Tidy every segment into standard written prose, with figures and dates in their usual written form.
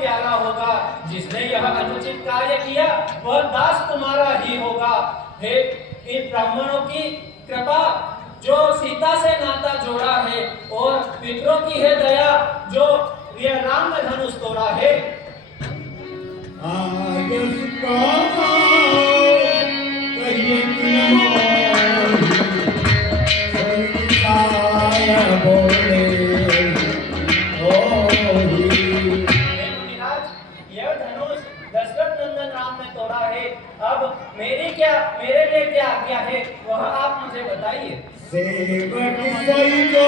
प्यारा होगा। जिसने यह अनुचित कार्य किया वह दास तुम्हारा ही होगा। हे इन ब्राह्मणों की कृपा जो सीता से नाता जोड़ा है, और पितरों की है दया जो यह राम ने धनुष तोड़ा है। मेरे लिए क्या आज्ञा है वह आप मुझे बताइए। सेवक सही जो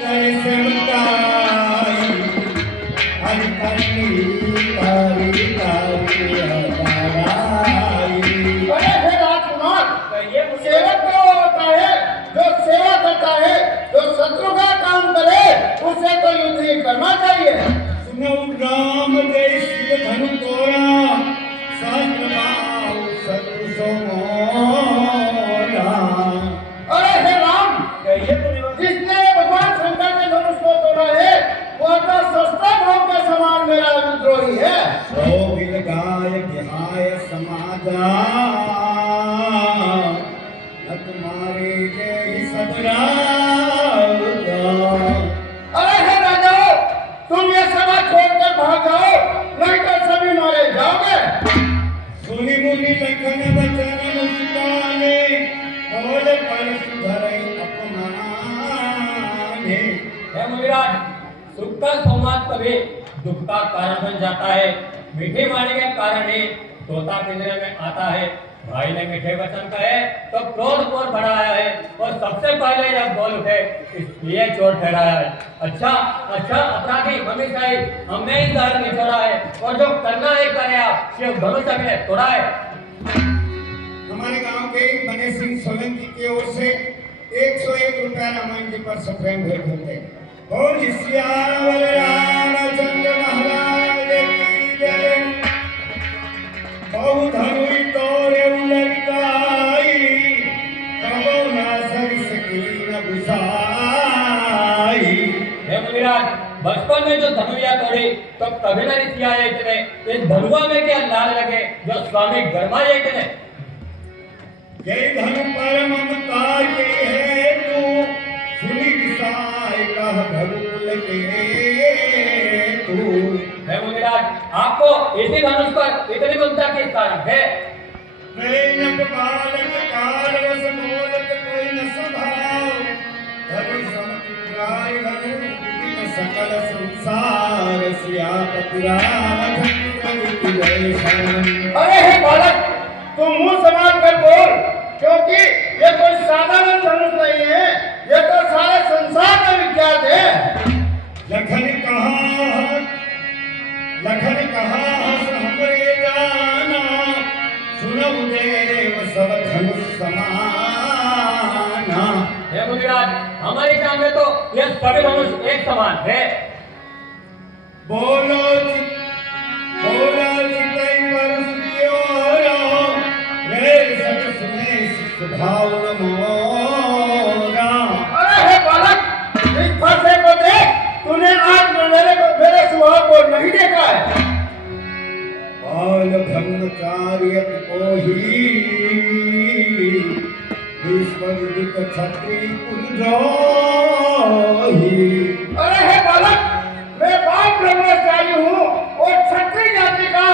करे सेवकाई, हरि करनी तारी तारी हमाराई। अरे हे राजकुमार, सेवक क्या होता है? जो सेवा करता है, जो शत्रु का काम करे, उसे तो युद्ध ही करना चाहिए। सुनो राम जय शिव धनु तोरा, सहस्त्र बाहु शत्रु सो मोरा। अरे हे राम, जिसने भगवान शंकर के धनुष को तोड़ा है वह तो सस्ता भाव के समान मेरा विद्रोही है। सो बिल गाय बिहाय समाजा, न तुम्हारे जय सबरा। अरे हे राजाओं, तुम ये सभा छोड़कर भाग जाओ, नहीं तो सभी मारे जाओगे। सुनि मुनि लखन बचन मुस्काने, बोल पर सुधरई अपमाने। हे मुनिराज, सुख का संवाद कभी दुख का कारण बन जाता है। मीठी वाणी के कारण ही तोता पिंजरे में आता है। भाई ने मीठे वचन कहे तो क्रोध और बढ़ाया है, और सबसे पहले जब बोल उठे इसलिए चोर ठहराया है। अच्छा अपराधी हमेशा ही हमने ही शहर में छोड़ा है, और जो करना है करे शिव धनुष हमने तोड़ा है। हमारे गांव के मने सिंह सोलंकी की ओर से 101 रुपया रामायण जी पर सप्रेम भेंट होते हैं। और सियावर रामचंद्र महाराज की जय। बहु धनुई तोरे उलटकाई, कबो ना सरिस की न बुझाई। हे मुनिराज, बचपन में जो धनुया तोड़ी तो कभी न रिसियाए इतने, इस धनुआ में क्या लाल लगे जो स्वामी गरमाए इतने। जय धनु पर ममता के है तू, सुनी विसाय कह भगुल के तू। हे मुनिराज, आपको इसी धनुष पर इतनी ममता किस कारण है? नैनक बालक कालवश बोलत कोई न स्वभाव, धनु समपुराय धनु विदित सकल संसार, सियापति रामचंद्र की जय शरण। अरे हे बालक, तुम मुंह संभाल कर बोल, क्योंकि ये कोई साधारण धनुष नहीं है, ये तो सारे संसार में विख्यात है। लखन कहा हस हमरे जाना, सुनऊ देव सब धनुष समाना। हे मुनिराज, हमारी जान में तो ये सभी धनुष एक समान है। बोलो चितई पर सुत्योरा, रे सच सुने सुभाव मोरा। अरे हे बालक, इस फरसे को देख, तूने आज मेरे स्वभाव को नहीं देखा है। बाल ब्रह्मचार्य को ही, विश्वविदित क्षत्रिय कुलद्रोही। अरे हे बालक, मैं बाल ब्रह्मचारी हूँ और क्षत्रिय जाति का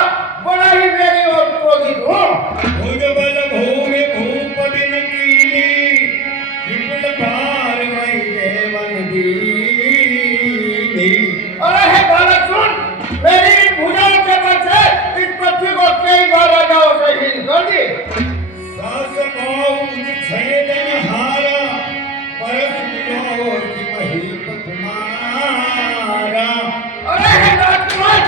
बड़ा ही मेरी और क्रोधित हूँ। भुजबल भूमि भूप बिन कीनी, विपुल भार मई देवन दीनी। अरे हे बालक सुन, मेरी भुजाओं के बल से इस पृथ्वी को कई बार राजाओं से हीन कर दी। सास बाऊ छेदन हारा, परस विनोद की महीप कुमारा। अरे हे राजकुमार,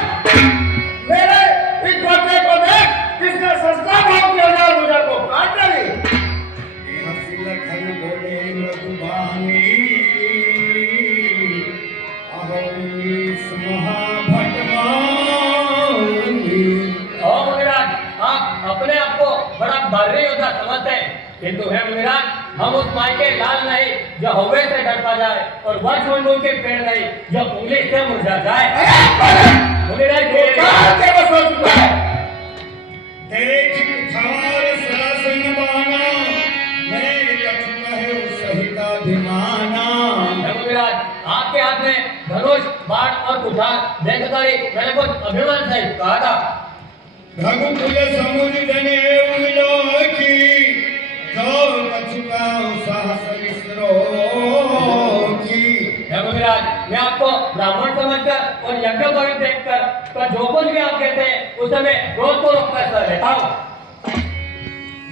मेरे इस बच्चे को देख, किसने सस्ता भाव के हजार मुझे को काट डाली। हंसी लखन बोले मधुबानी, अहमीस महाभटमानी। ओ मुनिराज, आप अपने आप को बड़ा बर्री योद्धा समझते हैं, किंतु हे मुनिराज, हम उस माई के लाल नहीं जो हवे से डरता जाए, और वह ढूंढ के पेड़ नहीं जो उंगली से मुरझा जाए। मुनिराज देखता ही मैंने बहुत अभिमान से कहा था। रघुकुल समुद्र ने उलोकी जो कछुकाओ साहस विसरो की। हे मुनिराज, मैं आपको ब्राह्मण समझकर और यज्ञ को देखकर तो जो कुछ भी आप कहते हैं उस समय क्रोध को रोककर सह लेता हूँ।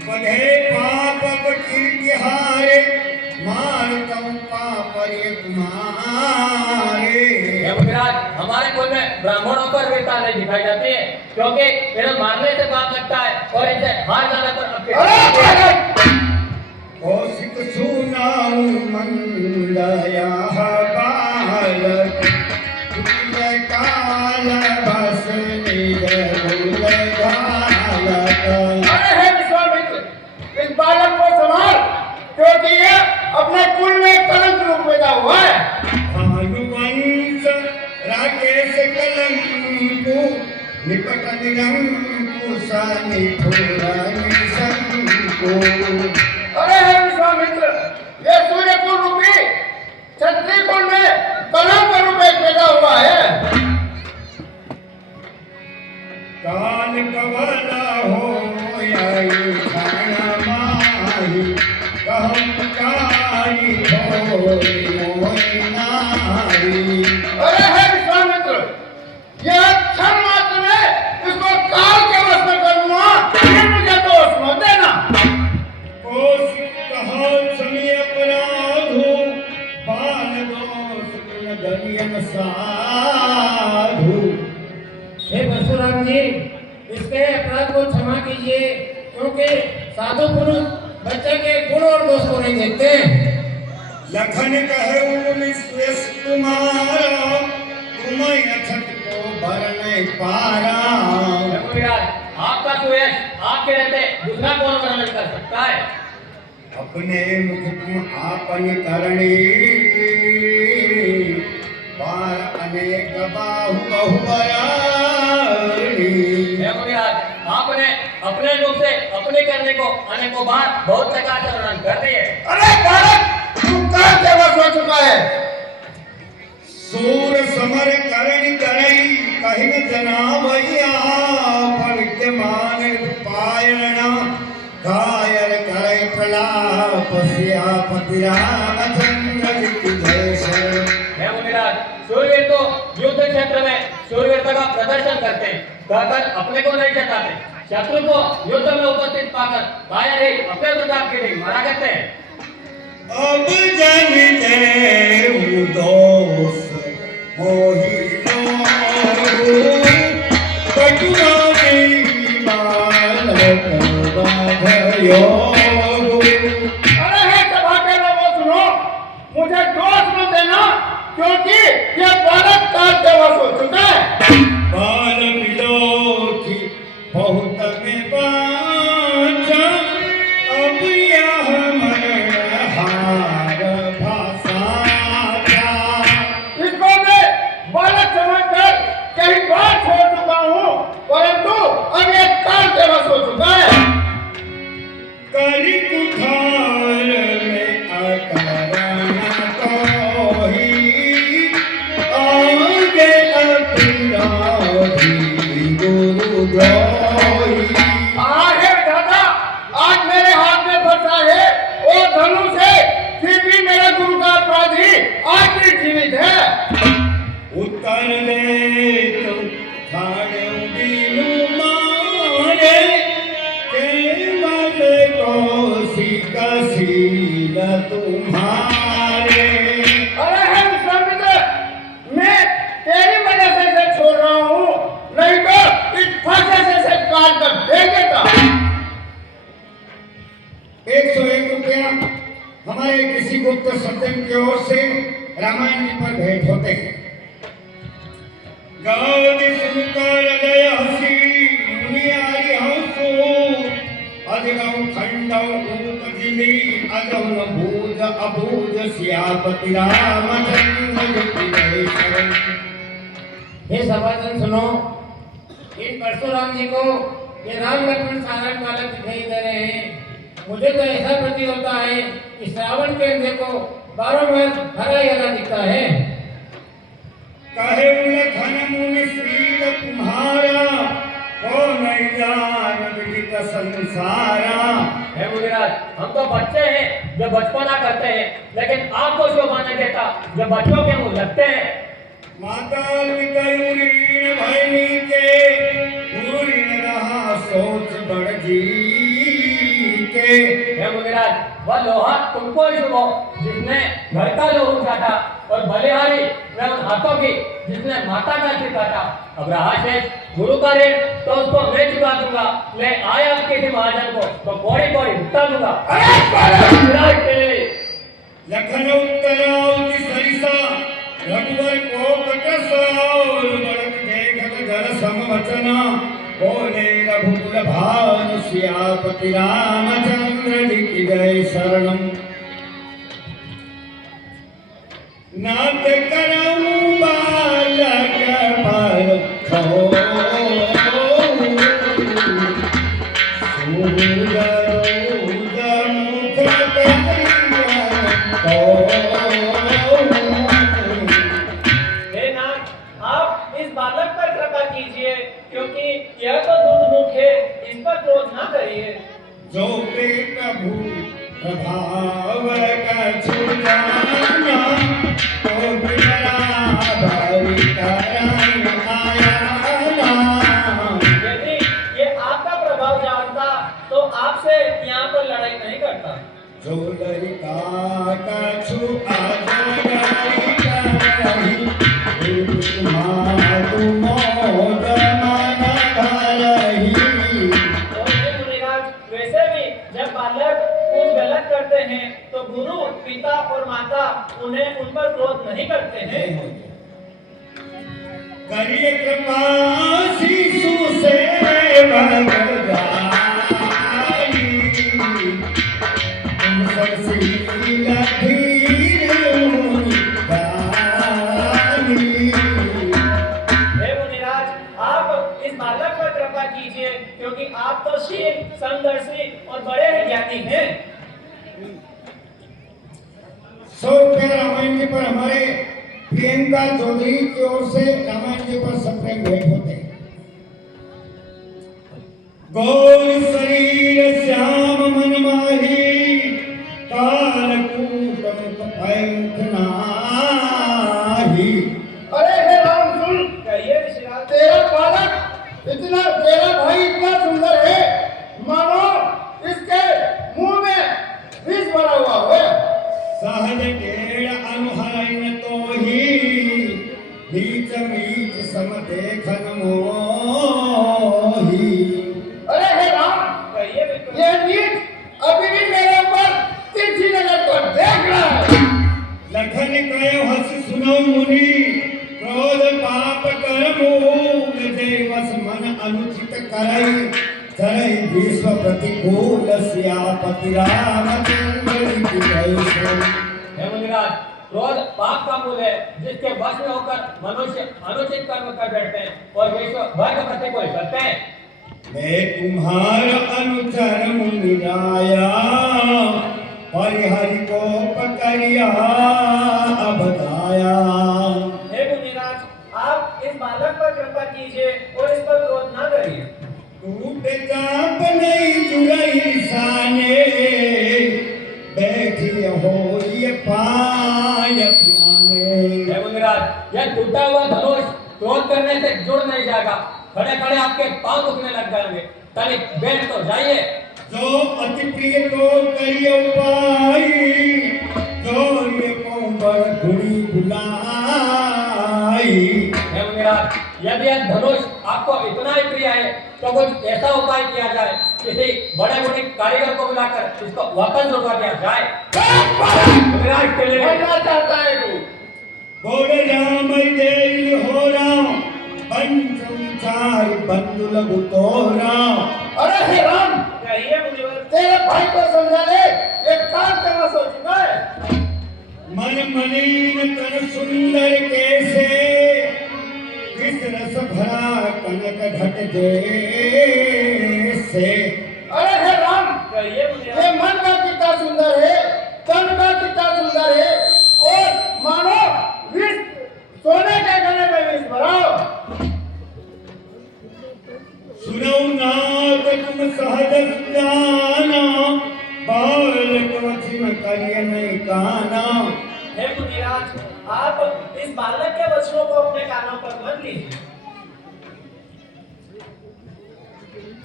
बधे पाप कीर्ति हारे मारतम पाप मारे। हे मुनिराज, हमारे कुल में ब्राह्मणों पर वीरता नहीं दिखाई जाती है, क्योंकि इन्हें मारने से पाप लगता है और इनसे हार जाने पर कौशिक सुनाऊ मंदया बालक काल बस निज भूल घालक। अरे हे विश्वामित्र, इस बालक को संभाल, क्योंकि ये अपने कुल में कलंक रूप पैदा हुआ है। भानुवंश राकेश कलंकु निपट निरंकुश निठुर निशंकु। अरे हे विश्वामित्र, ये सूर्य कुल रूपी क्षत्रिय कुल में कलंक रूप पैदा हुआ है। काल कवला हो आई क्षण माही कहम कारी होई नारी। अरे हे विश्वामित्र, यह क्षण मात्र में इसको काल के वश में करूंगा, फिर मुझे दोष मत देना। कौशिक कहा समय अपराधो बाल दोष गुण दलियन साधु। हे परशुराम जी, इसके अपराध को क्षमा कीजिए, क्योंकि साधु पुरुष बच्चे के गुण और दोष को नहीं देखते। लखन कहूँ विश्वेश तुम्हारा तुम अछत को भर नहीं पारा। हे मुनिराज, आपका सुयश आपके रहते दूसरा कौन वर्णन कर सकता है? अपने मुख तुम आपन करणी बार अनेक बाहु बहु बरानी। हे मुनिराज, आपने अपने रूप से अपने करने को अनेकों बार बहुत प्रकार से वर्णन कर दिए। अरे बालक, तू काल के वश हो चुका है। सूर समर करण करई कहिन जनावैया विद्यमान पायरणा घायल करई प्रलाप सियापति रामचंद्र जी की जय शरण। हे मुनिराज, सूर्यवीर तो युद्ध क्षेत्र में सूर्यवीरता का प्रदर्शन करते हैं, कहकर अपने को नहीं जताते, शत्रु को युद्ध में उपस्थित पाकर कायर ही अपने प्रताप के लिए मारा करते हैं। अब जनिते दोष मोहि कटुरानी बालक बाधयो। अरे हे सभा के लोगों, सुनो, मुझे दोष मत देना, क्योंकि ये बालक काल के वश हो चुका है। बाल बिलोकी बहुत में बाचा अब यह मरण हार भाषा। इसको मैं बालक समझकर कहीं बात छोड़ चुका हूँ, परंतु अब ये काल के वश हो चुका है। करी कुठार में अकरना कोही आगे अपराधी गुरु द्रोही। आहे दादा, आज मेरे हाथ में फंसा है वो धनुष है, फिर भी मेरे गुरु का अपराधी आज भी जीवित है। उत्तर दे तो थाने दीनु मारे केवल कौशिक सील तुम्हारे। अरे हे विश्वामित्र, मैं तेरी वजह से इसे छोड़ रहा हूँ, नहीं तो इस फांसे से काट कर फेंक देता। 101 रुपया हमारे किसी गुप्त सत्यम की ओर से रामायण जी पर भेंट होते हैं। गावदी सुनकर हृदय हसी मुनियारी हंसो अजगम खंडव उपजिनी अजौन भूज अभूज सियापति रामचंद्र जी की जय शरण। हे सभाजन सुनो, इन परशुराम जी को ये राम लक्ष्मण साधारण बालक दिखाई दे रहे हैं। मुझे तो ऐसा प्रतीत होता है कि श्रावण के अंधे को 12 मास हरा ही हरा दिखता है। कहे लखन मुनि श्रील तुम्हारा, को नहीं जान विदित संसारा। हे मुनिराज, हम तो बच्चे हैं जो बचपना करते हैं, लेकिन आपको जो माने देता जो बच्चों के मुंह लगते हैं। माता पिता ऋण भैनी के, गुरु ऋण रहा सोच बड़ जी के। हे मुनिराज, वह लोहा तुमको ही शुभ हो जिसने घर का लोहू काटा, और बलिहारी वह उन हाथों की जिसने माता का सिर काटा। अब रहा शेष गुरु का ऋण, तो उसको मैं चुका दूंगा। ले आया किसी महाजन को तो पौड़ी पौड़ी भुगता दूंगा। मुनिराज के लिए लखन उत्तराओ की सरिसा, रघुवर को कटसाओ, बढ़त देखत जल समवचना। बोले रघुकुल भानु सियापति रामचंद्र जी की जय शरणम। नाथ करऊं बालक पर खो, आप इस बालक पर कृपा कीजिए, क्योंकि यह तो दुर्मुख है, इस पर क्रोध ना करिए। जो प्रभु प्रभाव का छुड़ाना, तो बिना भारी कराई आया ना। यदि ये आपका प्रभाव जानता तो आपसे यहाँ पर लड़ाई नहीं करता। जो लड़का का छुआ जगाई कराई, तुम्हारा मोद मन भरही। वैसे भी जब बालक कुछ गलत करते हैं तो गुरु पिता और माता उन्हें उन पर क्रोध नहीं करते हैं। करिए कृपा शिशु से भगवानी, तुम सरसीला धीर गानी। हे मुनिराज, आप इस बालक पर कृपा कीजिए, क्योंकि आप तो शील समदर्शी और बड़े ही ज्ञानी हैं। 100 रुपया रामायण जी पर हमारे प्रियंका चौधरी की ओर से रामायण जी पर सप्रेम भेंट होते हैं। गौर शरीर श्याम मन माही, कालकूट मुख पैंख नाही। अरे हे राम सुन, कहिए ऋषिराज। तेरा बालक इतना, तेरा भाई इतना सुंदर है, मानो इसके मुंह में विष भरा हुआ है। सहज टेढ़ अनुहरण तो ही, नीच मीच सम देखन मोही। अरे हे राम, कहिए बिल्कुल। ये नीच अभी भी मेरे ऊपर तिरछी नजर कर देख रहा है। लखन कयो हस सुनो मुनि, क्रोध पाप कर मूल, जय वस मन अनुचित करई, चरई विश्व प्रतिकूल, सियापति रामचंद्र की जय शरणम। हे मुनिराज, क्रोध पाप का मूल है, जिसके वश में होकर मनुष्य अनुचित कर्म कर बैठते हैं और विश्व भर के प्रतिकूल करते हैं। मैं तुम्हारा अनुचर मुनिराया, परिहरि को पकड़िया बताया। हे मुनिराज, आप इस बालक पर कृपा कीजिए और इस पर क्रोध ना करिए। टूट चाप नहीं जुड़ई साने, बैठी हो ये पाय प्याने। हे मुनिराज, यह टूटा हुआ धनुष क्रोध करने से जुड़ नहीं जाएगा। खड़े खड़े आपके पांव दुखने लग जाएंगे। तनिक बैठ तो जाइए। जो अति प्रिय तो करिय उपाय, जो ये पर घुड़ी बुलाई। हे मुनिराज, यदि यह धनुष आपको इतना ही प्रिय है तो कुछ ऐसा उपाय किया जाए, किसी बड़े बड़े कारीगर को बुलाकर इसको वापस लौटा दिया जाए। मुनिराज के लिए क्या चाहता है तू? बोले राम जय हो राम, पंचचार बंधु लघु तोरा। अरे हे राम, कहिए मुनिवर। तेरे भाई को समझा ले, एक काम करना सोच चुका है। मन मलिन तन सुंदर कैसे, किस रस भरा कनक घट जैसे। अरे हे राम, कहिए मुनिवर। ये मन का कितना सुंदर है, तन का कितना सुंदर है, और मानो विष सोने के गले करिए नहीं काना। हे मुनिराज, आप इस बालक के वचनों को अपने कानों पर मत लीजिए।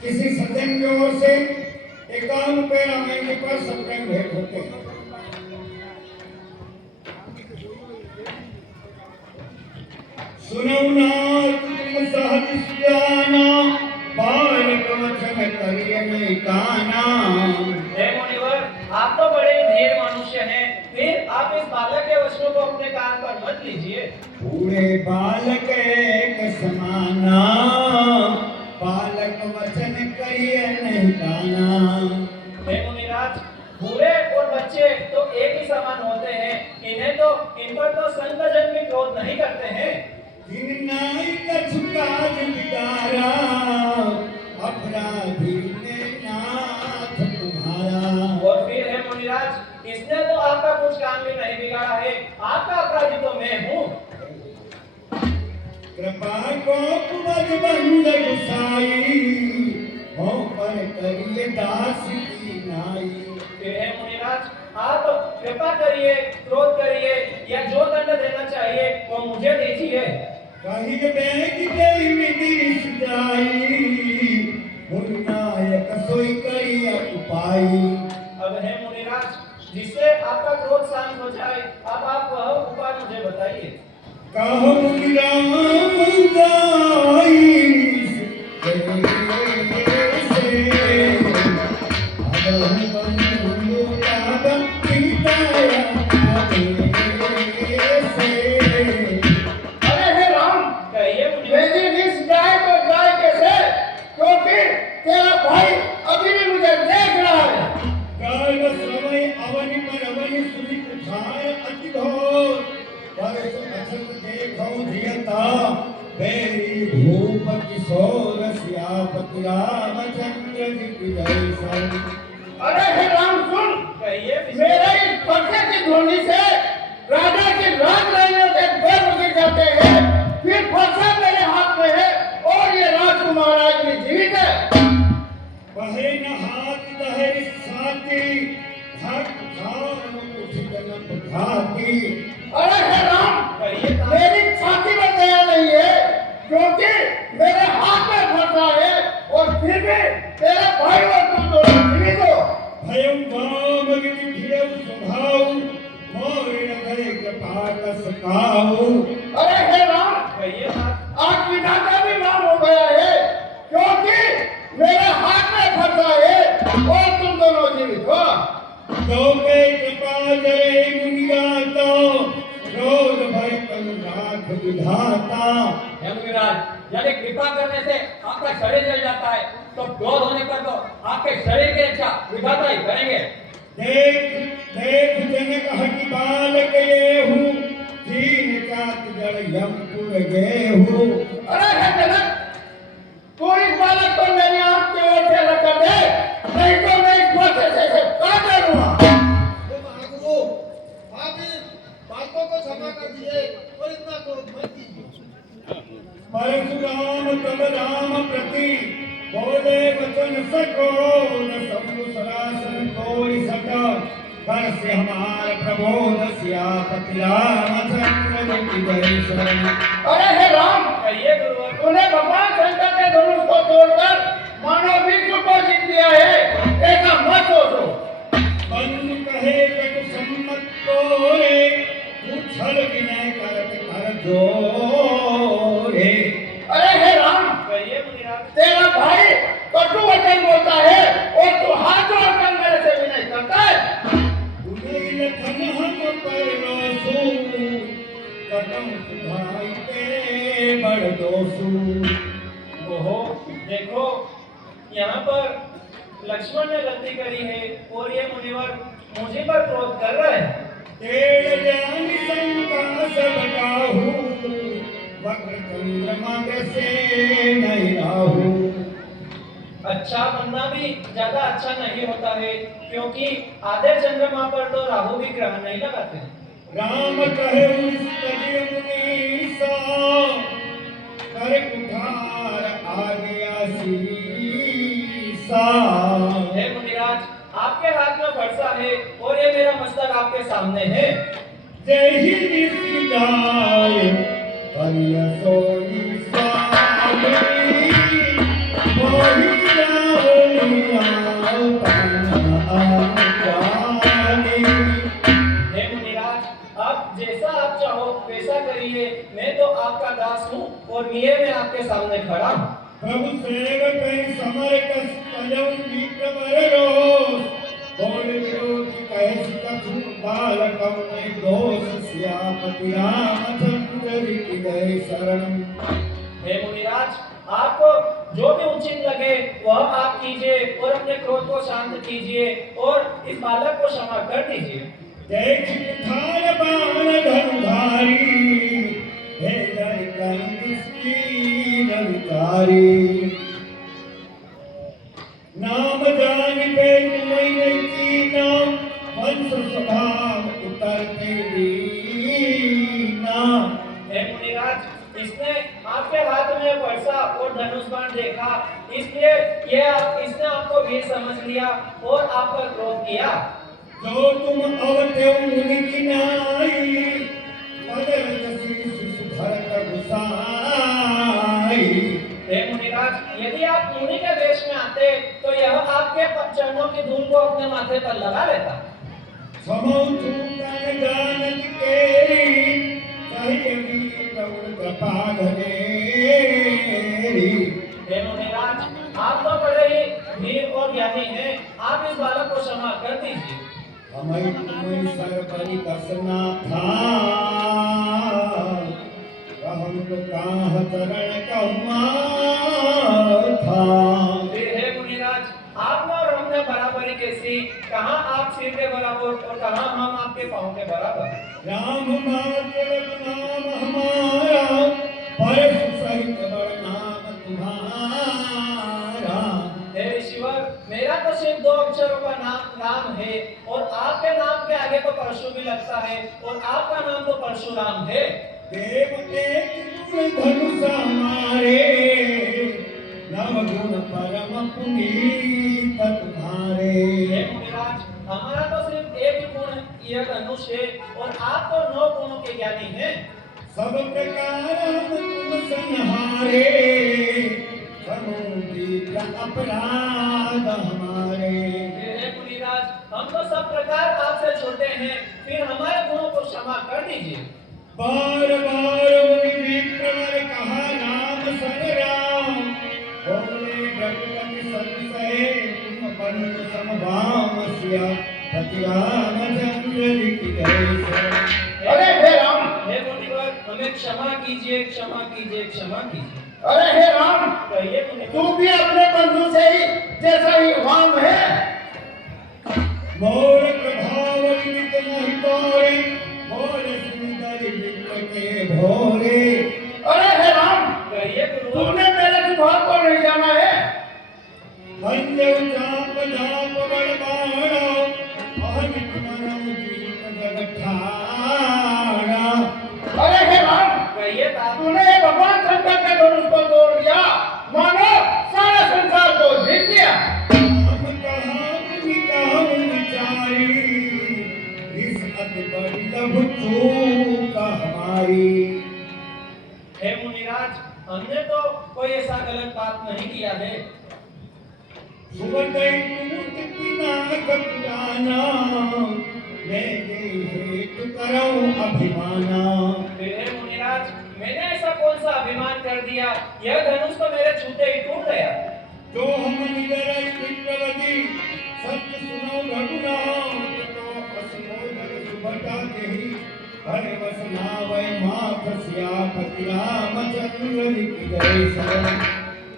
किसी सज्जन की ओर से 51 रुपये रामायण के पर सप्रेम भेंट होते हैं। सुनो नाथ तुम सहज ज्ञाना, बालक वचन करिए नहीं काना। हे मुनिवर, आप तो बड़े धीर मनुष्य हैं, फिर आप इस बालक के वचनों को अपने कान पर मत लीजिए। पूरे बालक एक समाना, बालक वचन करिए नहीं काना। हे मुनिराज, बूढ़े और बच्चे तो एक ही समान होते हैं, इन पर तो संत जन भी क्रोध नहीं करते हैं। जिन नाई कछु काज बिगारा, अपराधी ने नाथ तुम्हारा। और फिर है मुनिराज, इसने तो आपका कुछ काम भी नहीं बिगाड़ा है, आपका अपराधी तो मैं हूँ। कृपा को कुबज बंद गुसाई, हो पर करिए दास की नाई। फिर है मुनिराज, आप कृपा करिए, क्रोध करिए, या जो दंड देना चाहिए वो मुझे दीजिए। कही बैग गई विधि सुजाई, मुन्नायक सोई करिया उपाय। अब है मुनिराज, जिससे आपका क्रोध शांत हो जाए, अब आप वह उपाय मुझे बताइए। कहो राम गाई से, अबहु बंधु लाभ पिताया से। अरे हे राम, कहिए मुनिवर। मेरी रिस जाए तो जाए कैसे, क्योंकि तेरा भाई अभी भी मुझे देख रहा है। काल समय अवनि पर अवनि सुनि कुठार अति घोर, परस अचल देखौ धियता, बेरी भूप किशोर सियापति रामचंद्र जी की जय सर। अरे हे राम सुन, कहिए मेरे इस पर्चे की ध्वनि से राजा की राज लाइनों के गर्व गिर जाते हैं, फिर फरसा मेरे हाथ में है और ये राजकुमार आज भी जीवित है। बहे न हाथ दहरी साथी, भाग धाम उठित न बुझाती। अरे हे राम, कहिए ताऊ। मेरी छाती में दया नहीं है, क्योंकि मेरे हाथ में फंसा है और फिर भी तेरा भाई और तुम दोनों जीवित हो। भयं वाम विधि धिरव स्वभाव, मोरे न करे कृपा कस काहू। अरे हे राम, कहिए बात। आज विधाता भी नाम हो गया है, क्योंकि मेरे हाथ में फंसा है और तुम दोनों जीवित हो। तो के कृपा जय मुनिगाता, क्रोध भय तनु राख विधाता। हे मुनिराज, यदि कृपा करने से आपका शरीर जल जाता है, तो क्रोध होने पर तो आपके शरीर की रक्षा विधाता ही करेंगे। देख देख जनक हटि बालक ये हूँ, दीन कात जड़ यमपुर गए हूँ। अरे हे जनक, तू इस बालक को मेरी आंख की ओर से रख दे, नहीं तो मैं इस बच्चे से काट डालूंगा। आप इन बातों को क्षमा कर दिए और इतना क्रोध मत कीजिए। परशुराम तब राम प्रति, बोले वचन सको न सबु सरासन कोई सका। कर से हमार प्रबोध सियापति रामचंद्र जी की जय शरण। अरे हे राम, कहिए गुरुवर। तूने भगवान शंकर के धनुष को तोड़कर मानव विश्व को जीत लिया है, ऐसा मत सोचो। बंधु कहे कटु सम्मत तोरे, उछल विनय करत कर जोरे। अरे हे राम, कहिए मुनिराज। तेरा भाई कटु वचन बोलता है और तू हाथ जोड़कर मेरे से विनय करता है। उन्हीं लखन हम पर रोसू, कदम सुधाई के बड़ दोसू। ओहो, देखो यहाँ पर लक्ष्मण ने गलती करी है और ये मुनिवर मुझे पर क्रोध कर रहे हैं। तेल जानी शंका सब काहू, वक्र चंद्रमा से नहीं राहू। अच्छा बनना भी ज्यादा अच्छा नहीं होता है, क्योंकि आधे चंद्रमा पर तो राहु भी ग्रहण नहीं लगाते हैं। राम कहे कलिय मुनीसा, कर कुठार आ गया सीसा। हे मुनिराज, आप आपके हाथ में फरसा है और ये मेरा मस्तक आपके सामने है। जय ही जाए हरिया सोई स्वामी मोहि रावलिया हे मुनिराज, आप जैसा आप चाहो वैसा करिए। मैं तो आपका दास हूँ और ये मैं आपके सामने खड़ा हूँ। प्रभु सेवक समर कस कलम विक्रमर रोष बोले विरोधी कहे कछु बालकम नहीं दोष सियापति रामचंद्र की जय शरण। हे मुनिराज, आपको जो भी उचित लगे वह आप कीजिए और अपने क्रोध को शांत कीजिए और इस बालक को क्षमा कर दीजिए। जय चित्तान बाण धनुधारी हे जय कहीं इसकी रविकारी नाम जान पे तुम्हें की नाम वंश स्वभाव उतरते दीना। हे मुनिराज, इसने आपके हाथ में वर्षा और धनुष बाण देखा, इसलिए इसने आपको वीर समझ लिया और आप पर क्रोध किया। जो तुम अवते उनकी नाई पदर जसी सुधर कर गुसाई। हे मुनिराज, यदि आप मुनि के देश में आते तो यह आपके चरणों की धूल को अपने माथे पर लगा लेता। समौ चूकन जानत केरी चाहिए भी प्रभु कृपा धनेरी। हे मुनिराज, आप तो बड़े ही वीर और ज्ञानी हैं, आप इस बालक को क्षमा कर दीजिए। हमें तुम्हें सरपरी कसना था हम तो काह चरण कहुमा था। फिर हे मुनिराज, आप और हमने बराबरी कैसी, कहाँ आप सिर के बराबर और कहाँ हम आपके पाँव के बराबर। राम मात्र नाम हमारा परशु सहित बड़ नाम तुम्हारा। हे ऋषिवर, मेरा तो सिर्फ 2 अक्षरों का नाम है और आपके नाम के आगे तो परशु भी लगता है और आपका नाम तो परशुराम है। देव एक गुण धनुष हमारे नव गुण परम पुनीत तुम्हारे। हे मुनिराज, हमारा तो सिर्फ एक ही गुण यह धनुष है और आप तो 9 गुणों के ज्ञानी हैं। सब प्रकार हम तुम संहारे समुदीप अपराध हमारे। हे मुनिराज, हम तो सब प्रकार आपसे छोटे हैं, फिर हमारे गुणों को क्षमा कर दीजिए। बार बार मुनि विक्रमर कहा नाम संग्राम बोले जगत संशय तुम बंधु समभाव सिया पति रामचंद्र की जय शरण। अरे हे राम, हे मुनिवर, हमें क्षमा कीजिए, क्षमा कीजिए, क्षमा कीजिए। अरे हे राम, कहिए मुनिवर। तू भी अपने बंधु से ही जैसा ही राम है। मोर प्रभाव विदित नहीं तोरे मोर सुंदर विद्य के भोरे। अरे हे राम, कहिए गुरुवर। तूने मेरे स्वभाव को नहीं जाना है। पंजव चाप जाप बड़ बाणा अहमित मनम जीत जग ठाड़ा। अरे हे राम, कहिए तात। तूने भगवान शंकर के धनुष को तोड़ दिया, मानो सारा संसार को जीत लिया। हम कहाँ विचारी इस अति बड़ी लघु चूक हमारी। हे मुनिराज, हमने तो कोई ऐसा गलत बात नहीं किया है। सुबह पिनाक पुराना मैं हेतु करऊं अभिमाना। हे मुनिराज, मैंने ऐसा कौन सा अभिमान कर दिया, यह धनुष तो मेरे छूते ही टूट गया। जो हम निडर विप्रवती सत्य सुनो रघुनाम तो असमोदर सुभटा देहि हरे वसना वै मात सियापति रामचंद्र की जय शरण।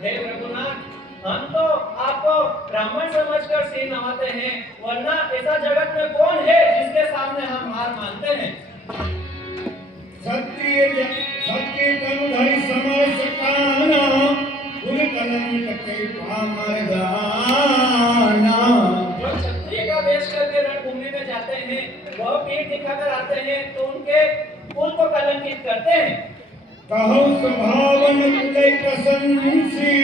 हे रघुनाथ, हम तो आपको ब्राह्मण समझकर सिर नवाते हैं, वरना ऐसा जगत में कौन है जिसके सामने हम हार मानते हैं। सत्य तनुधरि समय सकाना गुण कलंक के पामर जाना। जो क्षत्रिय का वेश करके रणभूमि में जाते हैं, वह पीठ दिखाकर आते हैं तो उनके कुल को कलंकित करते हैं। कहो स्वभावन कुले प्रशंसी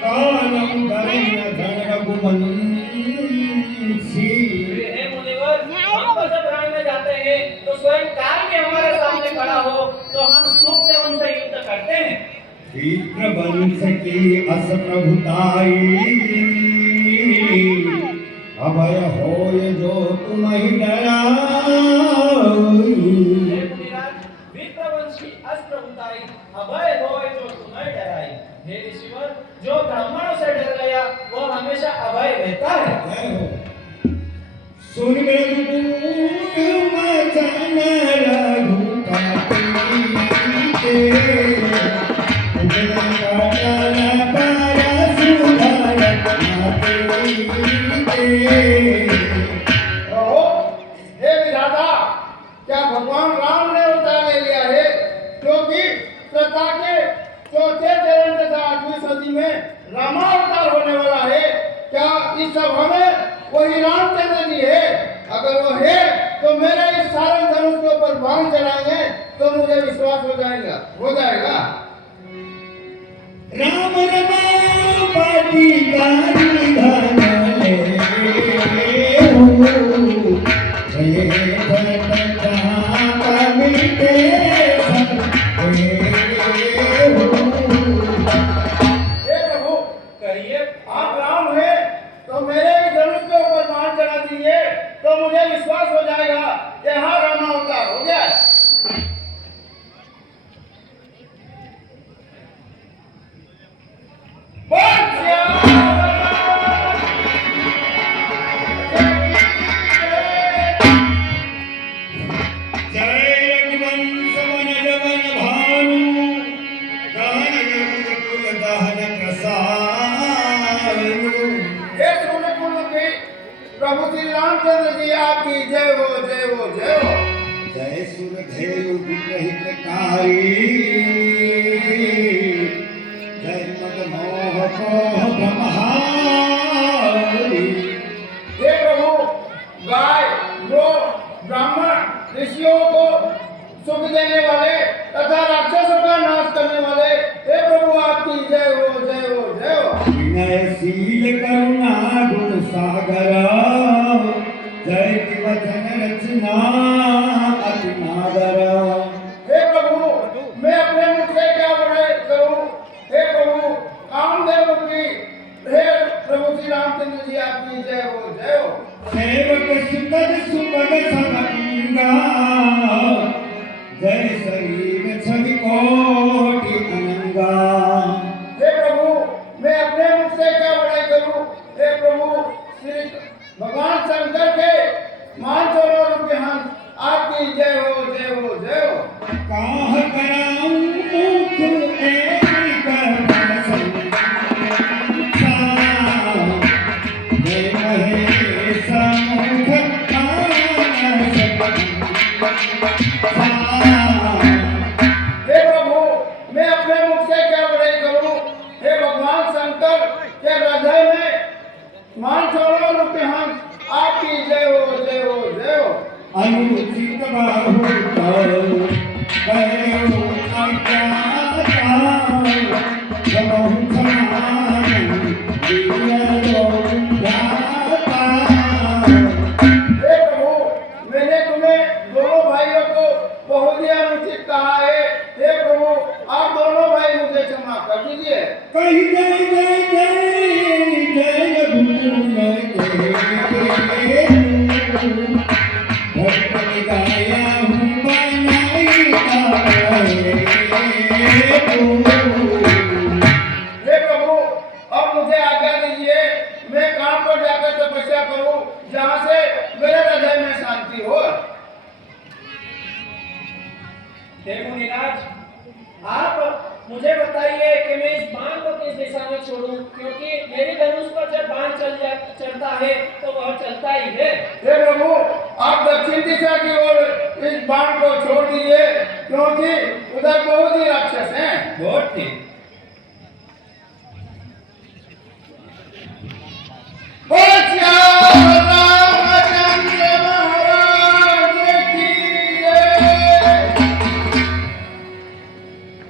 कालम धरण धन रघुवंशी। कोई काल भी हमारे सामने खड़ा हो तो हम सुख से उनसे युद्ध करते हैं। शीघ्र वंश की अस प्रभुताई, अभय होय जो तुम्हि डराई। हे मुनिराज, विप्रवंश की अष्टप्रभुताई अभय होय जो तुम्हें डराई। हे ऋषिवर, जो ब्राह्मणों से डर गया वो हमेशा अभय रहता है। सुन रघुकुल वचन रघुपति के, उजल कटल पर सुधरत नाते के। कहो, हे विधाता, क्या भगवान राम ने अवतार ले लिया है? क्योंकि सत्ता के चौथे चरण तथा 8वीं सदी में रामावतार होने वाला है। क्या इस सभा में वही रामचंद्र जी है? अगर वो है तो मेरे इस सारंग धनुष के ऊपर बाण चलाएंगे तो मुझे विश्वास हो जाएगा। राम रमापति कारी धन ले हो, जय भरत जहाँ मिटे सब हो। हे प्रभु, कहिए। आप राम है तो मेरे इस धनुष के ऊपर बाण चला दीजिए तो मुझे विश्वास हो जाएगा कि हाँ रामावतार हो गया। जय रघुवंश वनज वन भानु, गान रघुकुल दहन प्रसारु। हे सूर्यकुल के प्रभु श्री रामचंद्र जी आपकी जय हो, जय हो, जय हो। जय सुरधेव विरहितकारी, जय मदमोह को ब्रह्महारी। हे प्रभु, गाय गो ब्राह्मण ऋषियों को सुख देने वाले तथा राक्षसों का नाश करने वाले हे प्रभु आपकी जय हो, जय हो, जय हो। विनयशील करुणा गुण सागर, जय वचन रचना अति नागर। हे प्रभु, मैं अपने मुख से क्या बड़ाई करूं? हे प्रभु, कामदेव की हे प्रभु श्री रामचंद्र जी आपकी जय हो, जय हो। सेवक सुपद सुपद सबंगा, जय शरीर छवि कोटि अनंगा। हे प्रभु, मैं अपने मुख से क्या बड़ाई करूं? हे प्रभु, श्री भगवान शंकर के मानसरोवर रूपी हंस आपकी जय हो, जय हो, जय हो। काह कराऊं मुख एक कर संसा, जय महेश मुख मानस संसा। हे प्रभु, मैं अपने मुख से क्या बड़ाई करूं? हे भगवान शंकर के हृदय में मानसरोवर रूपी हंस आपकी जय हो, जय हो, जय हो। अनुचित बाहु करो अज्ञाता, सबहु समान दिया दो जाता। हे प्रभु, मैंने तुम्हें दोनों भाइयों को बहुत ही अनुचित कहा है। हे प्रभु, आप दोनों भाई मुझे क्षमा कर दीजिए। कही जय जय जय जय रघुकुल के, भक्त गाया हूँ बनाई हे प्रभु, अब मुझे आज्ञा दीजिए, मैं काम पर जाकर तपस्या करूं जहां से मेरे हृदय में शांति हो। हे मुनिराज, आप मुझे बताइए कि मैं इस बाण को किस दिशा में छोड़ूं, क्योंकि मेरी धनुष पर जब बाण चलता है तो वह चलता ही है। हे प्रभु, आप दक्षिण दिशा की ओर इस बाण को छोड़ दीजिए, क्योंकि उधर बहुत ही राक्षस हैं। बहुत ठीक।